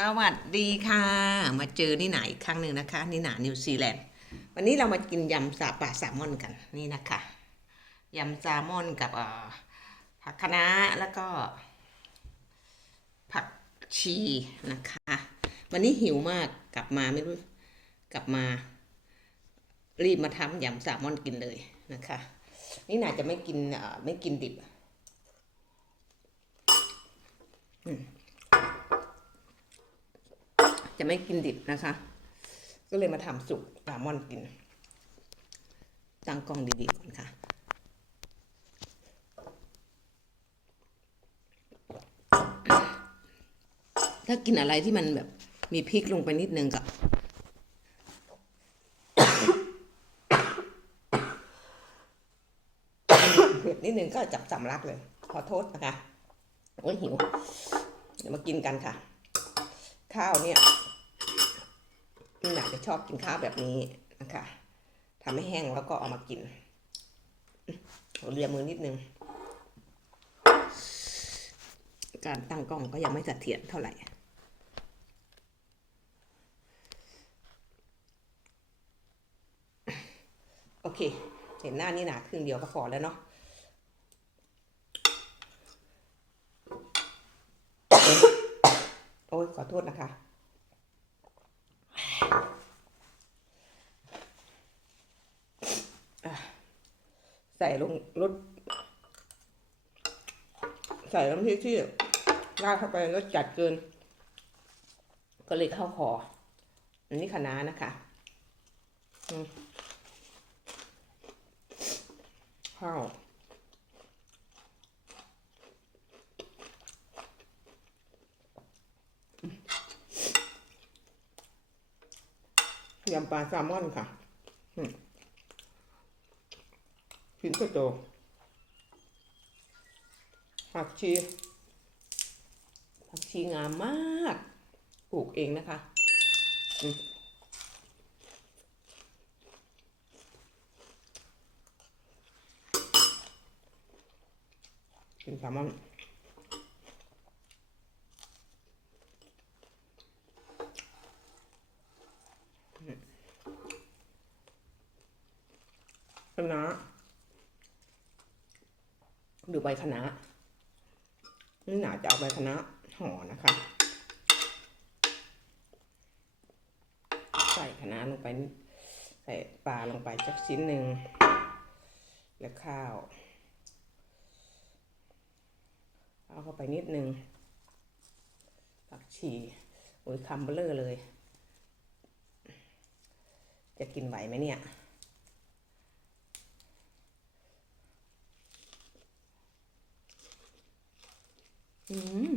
สวัสดีค่ะ มาเจอนี่หนาอีกครั้งหนึ่งนะคะนี่หนานิวซีแลนด์วันนี้เรามากินยำซาปลาแซลมอนกันนี่นะคะยำแซลมอนกับผักคะน้าแล้วก็ ผักชีนะคะ วันนี้หิวมากกลับมาไม่รู้กลับมา รีบมาทำยำแซลมอนกินเลยนะคะ นี่หนาจะไม่กินไม่กินดิบ จะไม่กินดิบนะคะ ก็เลยมาทำสุกปลาม่อนกินตั้งกล้องดีๆก่อนค่ะ ถ้ากินอะไรที่มันแบบมีพริกลงไปนิดนึงกับเผ็ดนิดนึงก็จับสำลักเลย ขอโทษนะคะโอ้ยหิว เดี๋ยวมากินกันค่ะ ข้าวเนี่ยนี่หนาจะชอบกินข้าวแบบนี้นะคะทำให้แห้งแล้วก็เอามากินเอาเลียมือนิดนึง การตั้งกล้องก็ยังไม่เสถียรเท่าไหร่โอเค เห็นหน้านี่หนาครึ่งเดียวก็พอแล้วเนาะ โอ้ย ขอโทษนะคะ ใส่ลงรสใส่น้ำพริกที่ราดเข้าไปรสจัดเกิน ก็เลยเข้าคออันนี้คะน้านะคะอืมข้าว ยำปลาแซลมอนค่ะชิ้นโตๆผักชีผักชีงามมากปลูกเองนะคะกินแซลมอน คะน้า หรือใบคะน้านี่หนาจะเอาใบคะน้าห่อนะคะ ใส่คะน้าลงไปใส่ปลาลงไปสักชิ้นหนึ่งแล้วข้าวเอาเข้าไปนิดนึงผักชีโอ้ยคำเบลอเลย จะกินไหวไหมเนี่ย อืม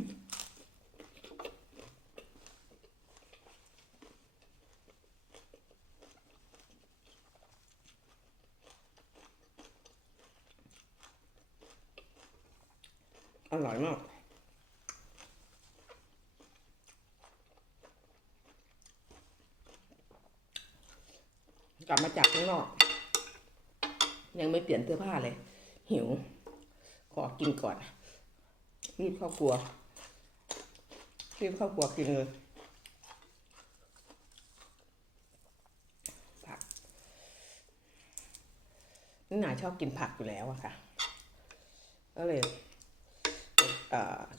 อร่อยมากกลับมาจากข้างนอก ยังไม่เปลี่ยนเสื้อผ้าเลย หิว ขอกินก่อน รีบเข้าครัวรีบเข้าครัวกินเลยผักนี่นาชอบกินผักอยู่แล้วอะค่ะ ก็เลย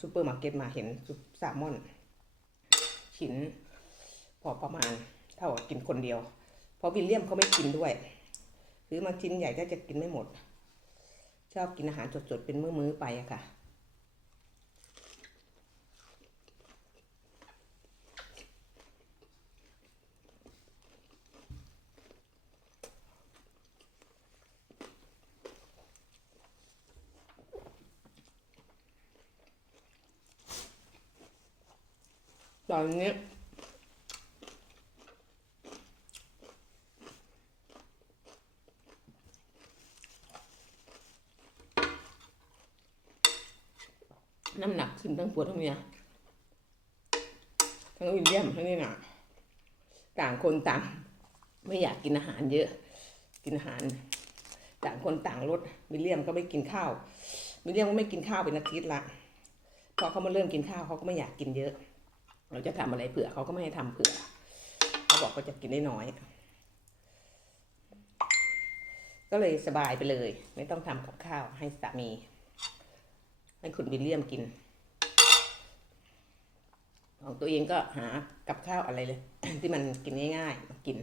ซูเปอร์มาร์เก็ตมาเห็นซุปแซลมอน ชิ้น พอประมาณเท่ากับกินคนเดียว เพราะวิลเลียมเขาไม่กินด้วยซื้อมาชิ้นใหญ่ก็จะกินไม่หมด ชอบกินอาหารสดๆเป็นมื้อๆไปอะค่ะ ตอนนี้น้ำหนักขึ้นทั้งปวดทั้งเมียทั้งวิลเลียมทั้งนี่นะต่างคนต่าง ไม่อยากกินอาหารเยอะ กินอาหาร ต่างคนต่างลดวิลเลียมก็ไม่กินข้าววิลเลียมก็ไม่กินข้าวเป็นอาทิตย์ละพอเขามาเริ่มกินข้าวเขาก็ไม่อยากกินเยอะ เราจะทำอะไรเผื่อเขาก็ไม่ให้ทำเผื่อเขาบอกเขาจะกินได้น้อย ก็เลยสบายไปเลย ไม่ต้องทำกับข้าวให้สามี ให้คุณวิลเลียมกิน ของตัวเองก็หากับข้าวอะไรเลย ที่มันกินง่ายๆมากิน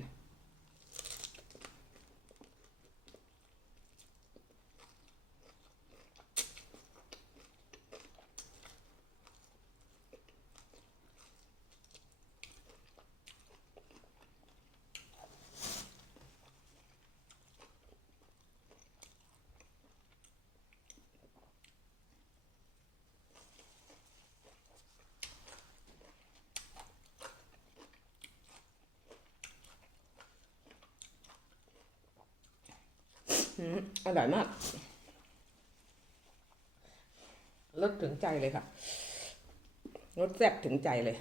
อร่อยมากรสถึงใจเลยค่ะรสแซ่บถึงใจเลย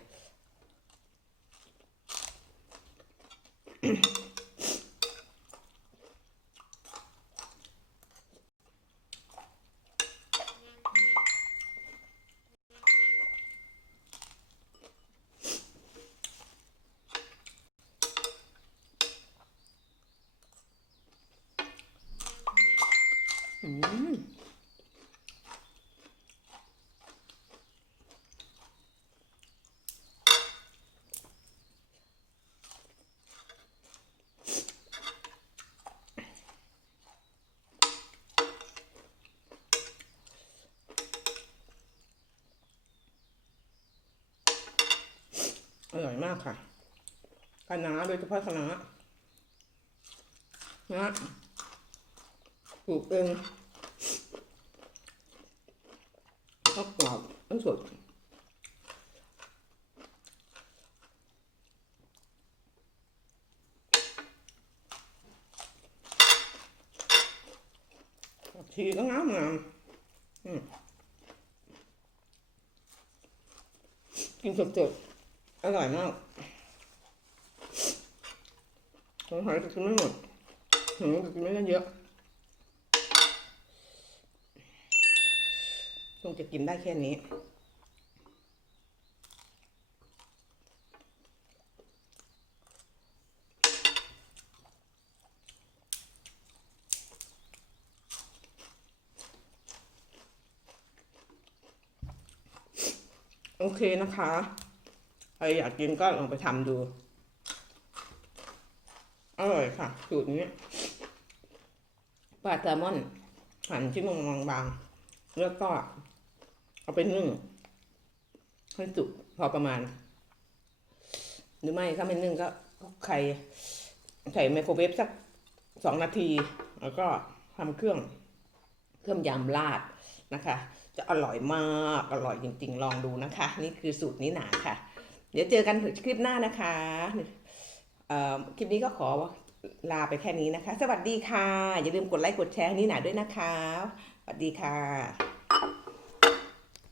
อร่อยมากค่ะคะน้าโดยเฉพาะคะน้านะ ปลูกเองก็กรอบมันสดชีก็งามงามอืมกินสดๆ อร่อยมากสงสัยจะกินไม่หมดหนูจะกินไม่ได้เยอะ งจะกินได้แค่นี้ โอเคนะคะใครอยากกินก็ลองไปทำดู อร่อยค่ะสูตรนี้ปลาแซลมอนหั่นชิ้นบางๆแล้วก็ เอาไปนึ่งให้สุกพอประมาณ หรือไม่ถ้าไม่นึ่งก็ไข่ใส่ไมโครเวฟสักสองนาที แล้วก็ทำเครื่องเครื่องยำราดนะคะ จะอร่อยมากอร่อยจริง ๆ ลองดูนะคะ นี่คือสูตรนี้หนาค่ะ เดี๋ยวเจอกันคลิปหน้านะคะเอ่อคลิปนี้ก็ขอลาไปแค่นี้นะคะ สวัสดีค่ะ อย่าลืมกดไลค์กดแชร์นี่หนาด้วยนะคะ สวัสดีค่ะ